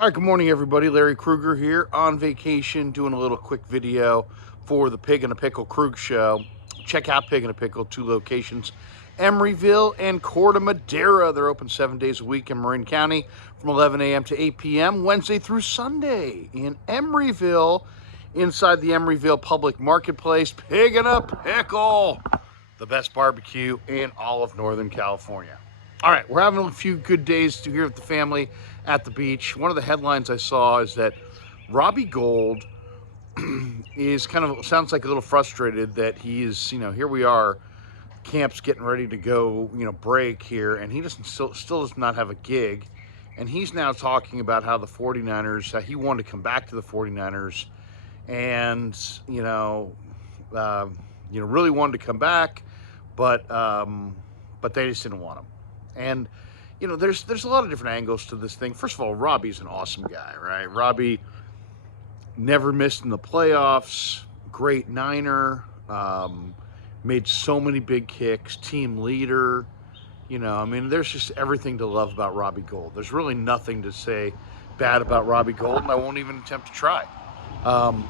All right, good morning, everybody. Larry Krueger here on vacation, doing a little quick video for the Pig and a Pickle Krug Show. Check out Pig and a Pickle, two locations, Emeryville and Corte Madera. They're open 7 days a week in Marin County from 11 a.m. to 8 p.m., Wednesday through Sunday in Emeryville, inside the Emeryville Public Marketplace. Pig and a Pickle, the best barbecue in all of Northern California. All right, we're having a few good days here with the family at the beach. One of the headlines I saw is that Robbie Gould is sounds like a little frustrated that he is, here we are, camp's getting ready to go, break here, and he doesn't still does not have a gig. And he's now talking about how the 49ers, how he wanted to come back to the 49ers and, really wanted to come back, but they just didn't want him. And there's a lot of different angles to this thing. First of all, Robbie's an awesome guy, right? Robbie never missed in the playoffs. Great Niner. Made so many big kicks. Team leader. There's just everything to love about Robbie Gould. There's really nothing to say bad about Robbie Gould, and I won't even attempt to try. And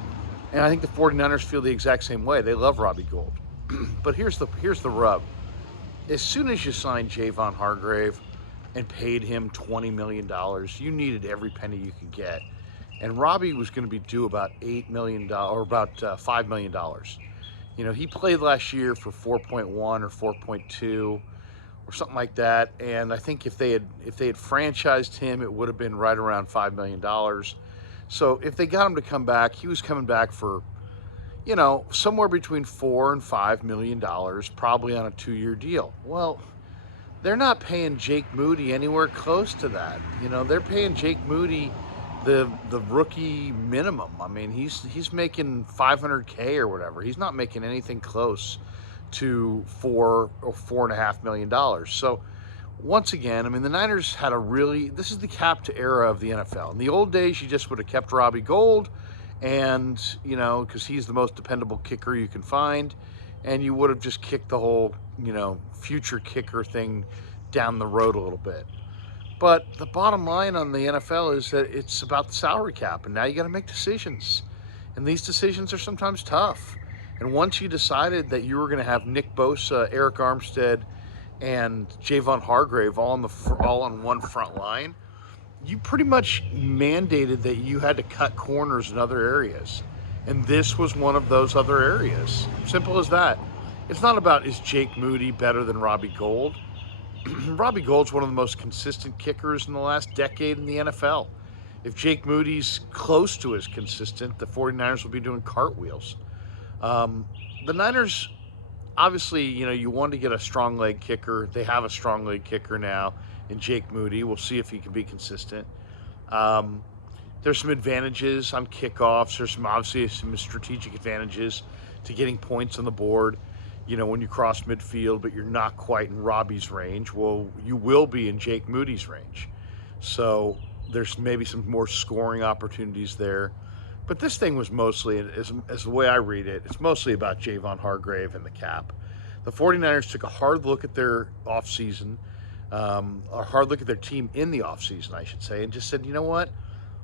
I think the 49ers feel the exact same way. They love Robbie Gould. But here's the rub. As soon as you signed Jayvon Hargrave and paid him $20 million, you needed every penny you could get. And Robbie was going to be due about $8 million or about $5 million. He played last year for 4.1 or 4.2 or something like that. And I think if they had franchised him, it would have been right around $5 million. So if they got him to come back, he was coming back for, somewhere between $4 and $5 million, probably on a 2-year deal. Well, they're not paying Jake Moody anywhere close to that. They're paying Jake Moody the rookie minimum. I mean, he's making $500K or whatever. He's not making anything close to $4 or $4.5 million. So once again, the Niners had this is the capped era of the NFL. In the old days, you just would have kept Robbie Gould, and because he's the most dependable kicker you can find, and you would have just kicked the whole future kicker thing down the road a little bit. But the bottom line on the NFL is that it's about the salary cap, and now you got to make decisions, and these decisions are sometimes tough. And once you decided that you were going to have Nick Bosa, Eric Armstead, and Jayvon Hargrave all on one front line, you pretty much mandated that you had to cut corners in other areas. And this was one of those other areas. Simple as that. It's not about, is Jake Moody better than Robbie Gould? Robbie Gould's one of the most consistent kickers in the last decade in the NFL. If Jake Moody's close to as consistent, the 49ers will be doing cartwheels. The Niners, obviously, you want to get a strong leg kicker. They have a strong leg kicker now in Jake Moody. We'll see if he can be consistent. There's some advantages on kickoffs. There's obviously some strategic advantages to getting points on the board, when you cross midfield, but you're not quite in Robbie's range. Well, you will be in Jake Moody's range. So there's maybe some more scoring opportunities there. But this thing was mostly, as the way I read it, it's mostly about Jayvon Hargrave and the cap. The 49ers took a hard look at their offseason, a hard look at their team in the offseason, I should say, and just said, you know what?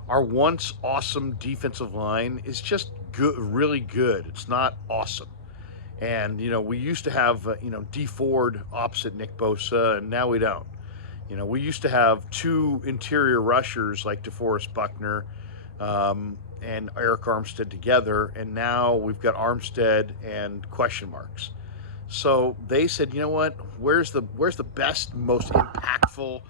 Our once awesome defensive line is just good, really good. It's not awesome. And, we used to have, D Ford opposite Nick Bosa, and now we don't. We used to have two interior rushers like DeForest Buckner and Eric Armstead together, and now we've got Armstead and question marks. So they said, you know what? Where's the best, most impactful,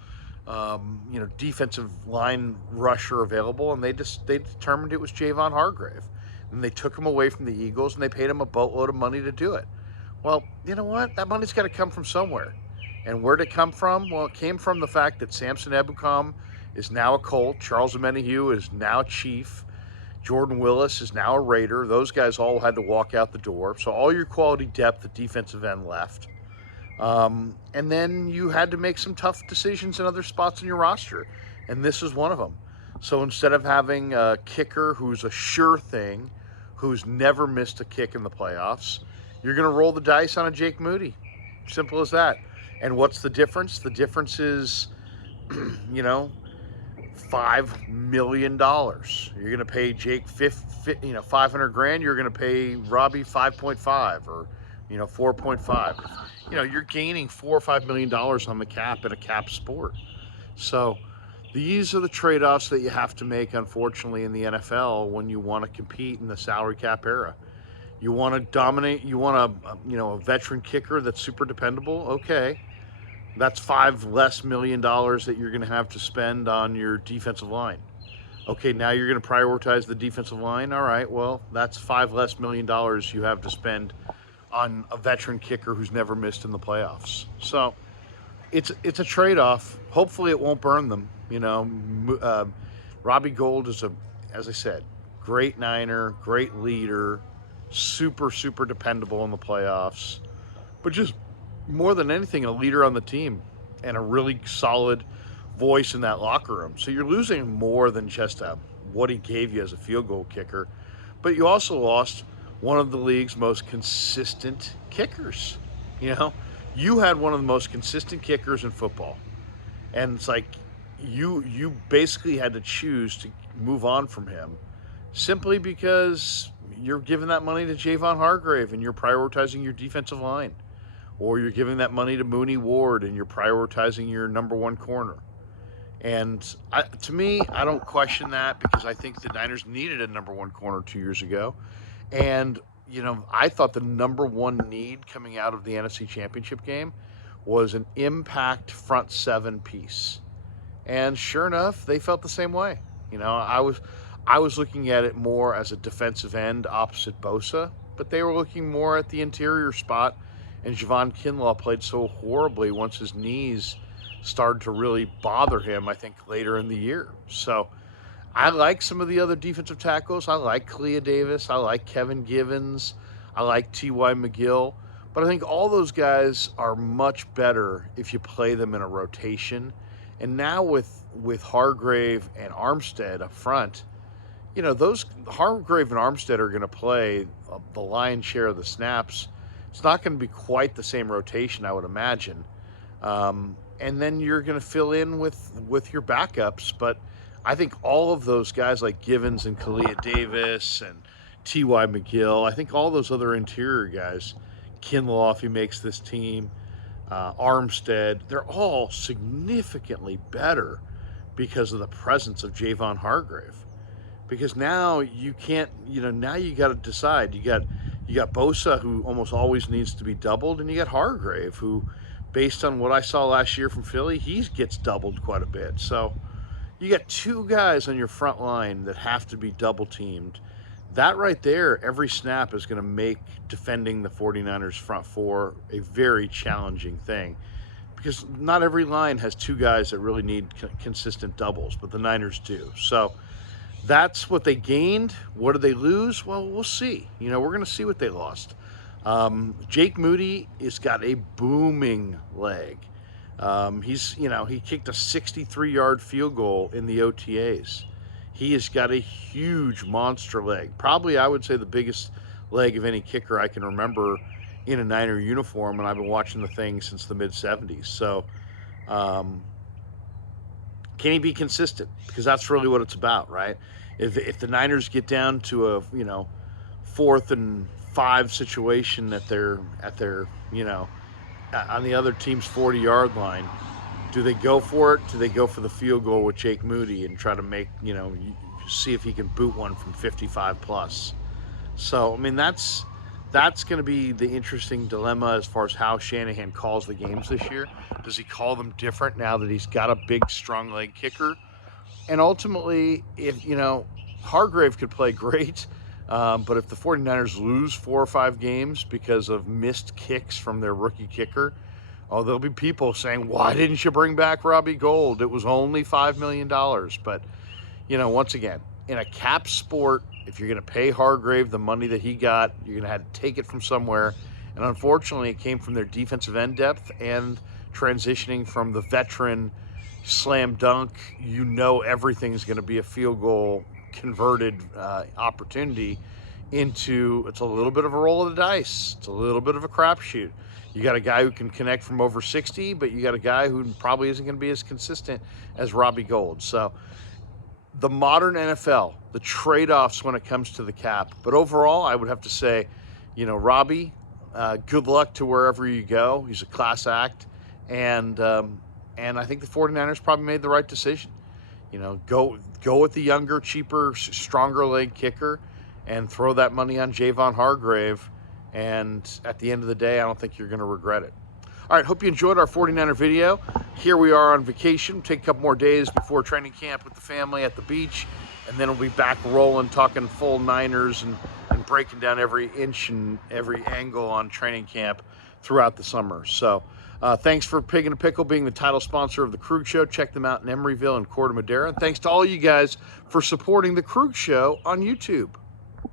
defensive line rusher available? And they determined it was Jayvon Hargrave. And they took him away from the Eagles, and they paid him a boatload of money to do it. Well, you know what? That money's got to come from somewhere. And where'd it come from? Well, it came from the fact that Samson Ebukam is now a Colt. Charles Omenihu is now a Chief. Jordan Willis is now a Raider. Those guys all had to walk out the door. So all your quality depth at defensive end left. And then you had to make some tough decisions in other spots in your roster. And this is one of them. So instead of having a kicker who's a sure thing, who's never missed a kick in the playoffs, you're going to roll the dice on a Jake Moody. Simple as that. And what's the difference? The difference is, $5 million. You're going to pay Jake 500 grand. You're going to pay Robbie 5.5 or 4.5. You're gaining $4 or $5 million on the cap in a cap sport. So these are the trade-offs that you have to make, unfortunately, in the NFL when you want to compete in the salary cap era. You want to dominate. You want a veteran kicker that's super dependable. Okay, that's $5 million less that you're going to have to spend on your defensive line. Okay, now you're going to prioritize the defensive line. All right, well, that's $5 million less you have to spend on a veteran kicker who's never missed in the playoffs. So it's a trade-off. Hopefully, it won't burn them. Robbie Gould is as I said, great Niner, great leader, super dependable in the playoffs, but just more than anything, a leader on the team and a really solid voice in that locker room. So you're losing more than just what he gave you as a field goal kicker, but you also lost one of the league's most consistent kickers. You had one of the most consistent kickers in football, and it's like you basically had to choose to move on from him simply because you're giving that money to Jayvon Hargrave and you're prioritizing your defensive line, or you're giving that money to Mooney Ward and you're prioritizing your number one corner. And to me, I don't question that, because I think the Niners needed a number one corner 2 years ago. And, I thought the number one need coming out of the NFC Championship game was an impact front seven piece. And sure enough, they felt the same way. I was looking at it more as a defensive end opposite Bosa, but they were looking more at the interior spot. And Jayvon Kinlaw played so horribly once his knees started to really bother him, I think, later in the year. So I like some of the other defensive tackles. I like Kalia Davis. I like Kevin Givens. I like T.Y. McGill. But I think all those guys are much better if you play them in a rotation. And now with Hargrave and Armstead up front, those Hargrave and Armstead are going to play the lion's share of the snaps. It's not going to be quite the same rotation, I would imagine. And then you're going to fill in with your backups. But I think all of those guys like Givens and Kalia Davis and T.Y. McGill, I think all those other interior guys, Kinlaw if he makes this team, Armstead, they're all significantly better because of the presence of Jayvon Hargrave. Because now you can't, now you got to decide. You got Bosa, who almost always needs to be doubled, and you got Hargrave, who, based on what I saw last year from Philly, he gets doubled quite a bit. So you got two guys on your front line that have to be double teamed. That right there, every snap is going to make defending the 49ers front four a very challenging thing, because not every line has two guys that really need consistent doubles, but the Niners do. So that's what they gained. What did they lose? Well, we'll see. We're going to see what they lost. Jake Moody has got a booming leg. He kicked a 63-yard field goal in the OTAs. He has got a huge monster leg. Probably, I would say, the biggest leg of any kicker I can remember in a Niner uniform, and I've been watching the thing since the mid-'70s. So can he be consistent? Because that's really what it's about, right? If the Niners get down to a 4th and 5 situation at their on the other team's 40-yard line, do they go for it? Do they go for the field goal with Jake Moody and try to make, see if he can boot one from 55 plus? So, I mean, that's going to be the interesting dilemma as far as how Shanahan calls the games this year. Does he call them different now that he's got a big, strong leg kicker? And ultimately, if, Hargrave could play great, but if the 49ers lose 4 or 5 games because of missed kicks from their rookie kicker, there'll be people saying, why didn't you bring back Robbie Gould? It was only $5 million. But, once again, in a cap sport, if you're going to pay Hargrave the money that he got, you're going to have to take it from somewhere. And unfortunately, it came from their defensive end depth and transitioning from the veteran slam dunk, everything's going to be a field goal converted opportunity into, it's a little bit of a roll of the dice. It's a little bit of a crapshoot. You got a guy who can connect from over 60, but you got a guy who probably isn't going to be as consistent as Robbie Gould. So the modern NFL, the trade-offs when it comes to the cap. But overall, I would have to say, Robbie, good luck to wherever you go. He's a class act. And I think the 49ers probably made the right decision. Go with the younger, cheaper, stronger leg kicker and throw that money on Jayvon Hargrave. And at the end of the day, I don't think you're going to regret it. All right, hope you enjoyed our 49er video. Here we are on vacation. Take a couple more days before training camp with the family at the beach, and then we'll be back rolling, talking full Niners and breaking down every inch and every angle on training camp throughout the summer. So thanks for Pig and a Pickle being the title sponsor of the Krug Show. Check them out in Emeryville and Corte Madera. And thanks to all you guys for supporting the Krug Show on YouTube.